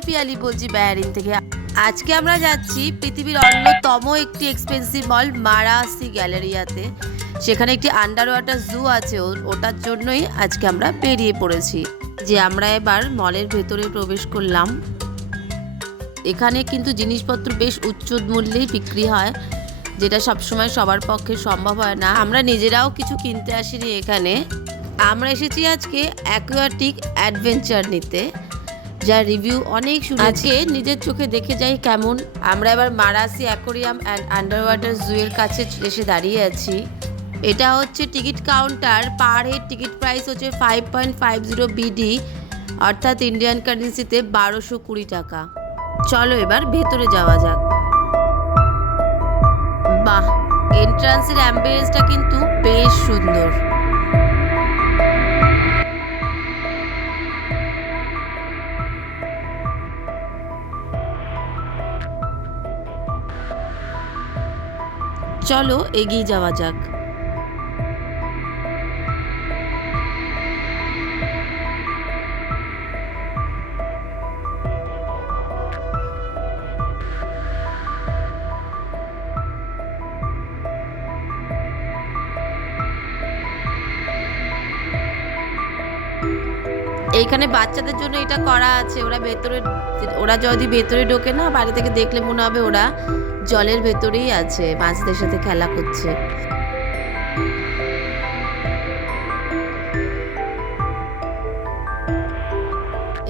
আমি পিয়ালি বলছি বেহারিন থেকে। আজকে আমরা যাচ্ছি পৃথিবীর অন্যতম একটি এক্সপেন্সিভ মল মারাসি গ্যালারিয়াতে। সেখানে একটি আন্ডার ওয়াটার জু আছে, ওটার জন্যই আজকে আমরা বেরিয়ে পড়েছি। যে আমরা এবার মলের ভেতরে প্রবেশ করলাম। এখানে কিন্তু জিনিসপত্র বেশ উচ্চ মূল্যেই বিক্রি হয়, যেটা সবসময় সবার পক্ষে সম্ভব হয় না। আমরা নিজেরাও কিছু কিনতে আসিনি এখানে। আমরা এসেছি আজকে অ্যাকোয়াটিক অ্যাডভেঞ্চার নিতে, যার রিভিউ অনেক শুনেছি। আজকে নিজের চোখে দেখে যাই কেমন। আমরা এবার মারাসি অ্যাকোরিয়াম অ্যান্ড আন্ডার ওয়াটার জু এর কাছে এসে দাঁড়িয়ে আছি। এটা হচ্ছে ticket counter. Per head ticket price হচ্ছে 5.50 বিডি, অর্থাৎ ইন্ডিয়ান কারেন্সিতে 1220 টাকা। চলো এবার ভেতরে যাওয়া যাক। বাহ, এন্ট্রান্সের অ্যাম্বিয়েন্সটা কিন্তু বেশ সুন্দর। চলো এগিয়ে যাওয়া যাক। এইখানে বাচ্চাদের জন্য এটা করা আছে। ওরা যদি ভেতরে ঢোকে না, বাড়ি থেকে দেখলে মনে হবে ওরা জলের ভেতরেই আছে, মাছদের সাথে খেলা করছে।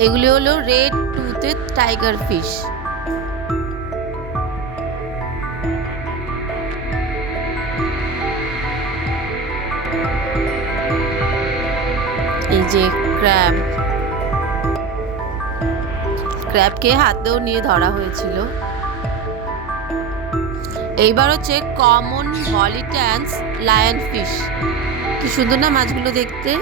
এগুলি হলো রেড টুথেড টাইগার ফিশ। এই যে ক্র্যাবকে হাতেও নিয়ে ধরা হয়েছিল। এইবার হচ্ছে কমন মলিট্যান্স লায়ন ফিশ। কি সুন্দর না মাছগুলো দেখতে।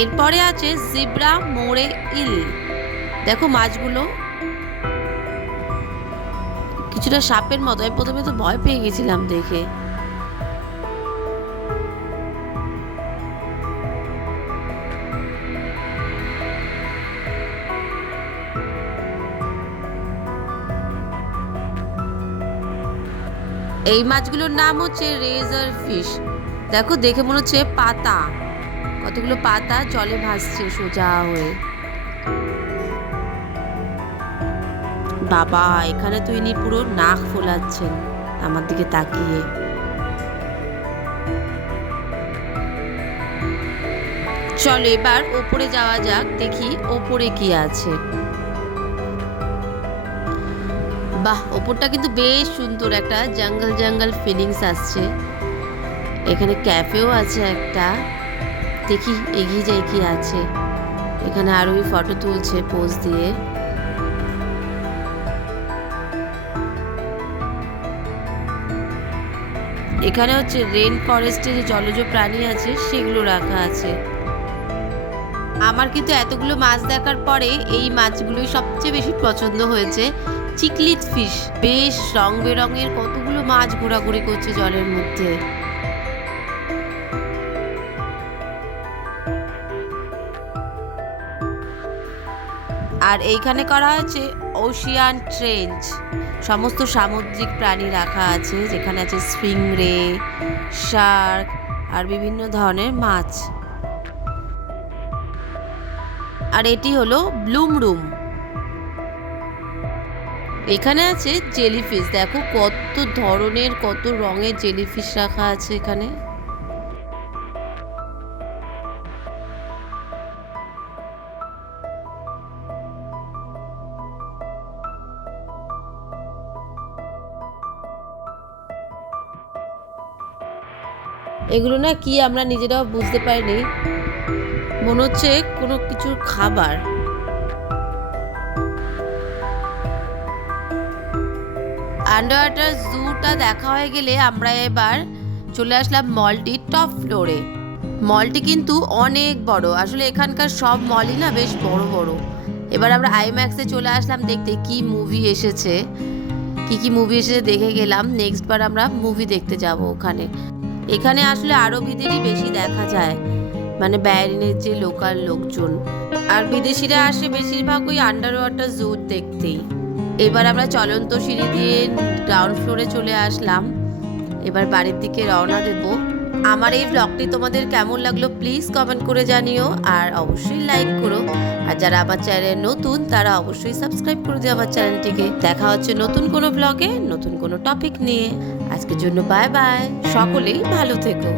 এরপরে আছে জিব্রা মোরে ইল। দেখো মাছগুলো কিছুটা সাপের মতো। আমি প্রথমে তো ভয় পেয়ে গেছিলাম দেখে। এই মাছগুলোর নাম হচ্ছে রেজার ফিশ। দেখো দেখে মনে হচ্ছে পাতা, কতগুলো পাতা জলে ভাসছে সোজা হয়ে। বাবা, এখানে তো ইনি পুরো নাক ফোলাচ্ছেন আমার দিকে তাকিয়ে। চলো এবার ওপরে যাওয়া যাক, দেখি ওপরে কি আছে। বাহ, ওপরটা কিন্তু বেশ সুন্দর, একটা জঙ্গল জঙ্গল ফিলিংস আসছে। এখানে ক্যাফেও আছে একটা। দেখি এগিয়ে যাই কি আছে। এখানে আরোহী ফটো তুলছে পোজ দিয়ে। এখানে হচ্ছে রেন ফরেস্টে যে জলজ প্রাণী আছে সেগুলো রাখা আছে। আমার কিন্তু এতগুলো মাছ দেখার পরে এই মাছগুলোই সবচেয়ে বেশি পছন্দ হয়েছে। চিকলিট ফিশ, বেশ রং বেরঙের কতগুলো মাছ ঘোরাঘুরি করছে জলের মধ্যে। আর এইখানে করা হয়েছে ওশিয়ান ট্রেঞ্চ। সমস্ত সামুদ্রিক প্রাণী রাখা আছে, যেখানে আছে স্টিংরে, শার্ক আর বিভিন্ন ধরনের মাছ। আর এটি হলো ব্লুম রুম। এখানে আছে জেলিফিশ। দেখো কত ধরনের কত রঙের জেলিফিশ রাখা আছে এখানে। এগুলো না কি আমরা নিজেরাও বুঝতে পারিনি, মনে হচ্ছে কোনো কিছুর খাবার। আন্ডার ওয়াটার জুটা দেখা হয়ে গেলে আমরা এবার চলে আসলাম মলটির টপ ফ্লোরে। মলটি কিন্তু অনেক বড়। আসলে এখানকার সব মলই না বেশ বড় বড়। এবার আমরা আইম্যাক্সে চলে আসলাম দেখতে কি মুভি এসেছে। কি কি মুভি এসে দেখে গেলাম। নেক্সট বার আমরা মুভি দেখতে যাব ওখানে। এখানে আসলে আরবিদেরই বেশি দেখা যায়, মানে বাইরের যে লোকাল লোকজন। আর বিদেশিরা আসে বেশিরভাগ ওই আন্ডার ওয়াটার জু দেখতেই। এবার আমরা চলন্ত সিঁড়ি দিয়ে গ্রাউন্ড ফ্লোরে চলে আসলাম। এবার বাড়ির দিকে রওনা দেব। আমার এই ব্লগটি তোমাদের কেমন লাগলো প্লিজ কমেন্ট করে জানিও, আর অবশ্যই লাইক করো। আর যারা আমার চ্যানেলে নতুন তারা অবশ্যই সাবস্ক্রাইব করে দিও আমার চ্যানেলটিকে। দেখা হচ্ছে নতুন কোনো ব্লগে নতুন কোনো টপিক নিয়ে। আজকের জন্য বাই বাই, সকলেই ভালো থেকো।